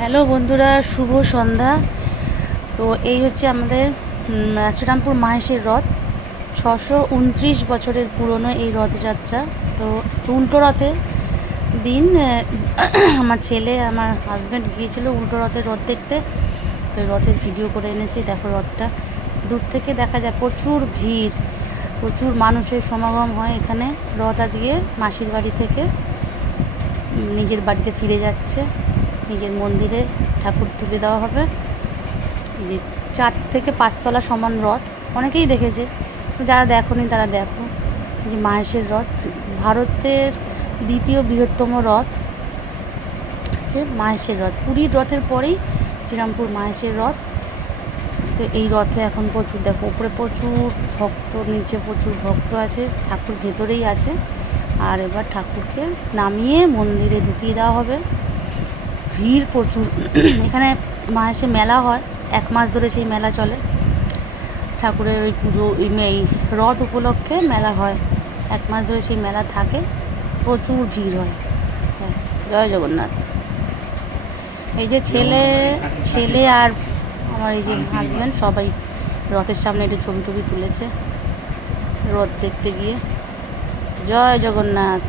Hello বন্ধুরা, শুভ সন্ধ্যা। তো এই হচ্ছে আমাদের শ্রীরামপুর মাহেশের রথ। 629 বছরের পুরনো এই রথযাত্রা। তো উল্টো রথে দিন আমার ছেলে আমার হাজব্যান্ড গিয়েছিল উল্টো রথের রথ দেখতে। তো রথের ভিডিও করে এনেছি। দেখো, রথটা দূর থেকে দেখা যায়, প্রচুর ভিড়, প্রচুর মানুষের সমাগম হয় এখানে। রথ আজকে মাসির বাড়ি থেকে নিজের বাড়িতে ফিরে যাচ্ছে, নিজের মন্দিরে ঠাকুর তুলে দেওয়া হবে। এই যে 4 থেকে 5 তলা সমান রথ, অনেকেই দেখেছে, যারা দেখোনি তারা দেখো। এই যে মাহেশের রথ, ভারতের দ্বিতীয় বৃহত্তম রথ হচ্ছে মাহেশের রথ। পুরীর রথের পরেই শ্রীরামপুর মাহেশের রথ। তো এই রথে এখন প্রচুর, দেখো, উপরে প্রচুর ভক্ত, নিচে প্রচুর ভক্ত আছে, ঠাকুর ভেতরেই আছে। আর এবার ঠাকুরকে নামিয়ে মন্দিরে ঢুকিয়ে দেওয়া হবে। ভিড় প্রচুর। এখানে মাহেশে মেলা হয়, 1 মাস ধরে সেই মেলা চলে। ঠাকুরের ওই পুজো, এই রথ উপলক্ষে মেলা হয়, 1 মাস ধরে সেই মেলা থাকে, প্রচুর ভিড় হয়। জয় জগন্নাথ। এই যে ছেলে আর আমার এই যে হাজব্যান্ড সবাই রথের সামনে একটু ছবি টবি তুলেছে রথ দেখতে গিয়ে। জয় জগন্নাথ।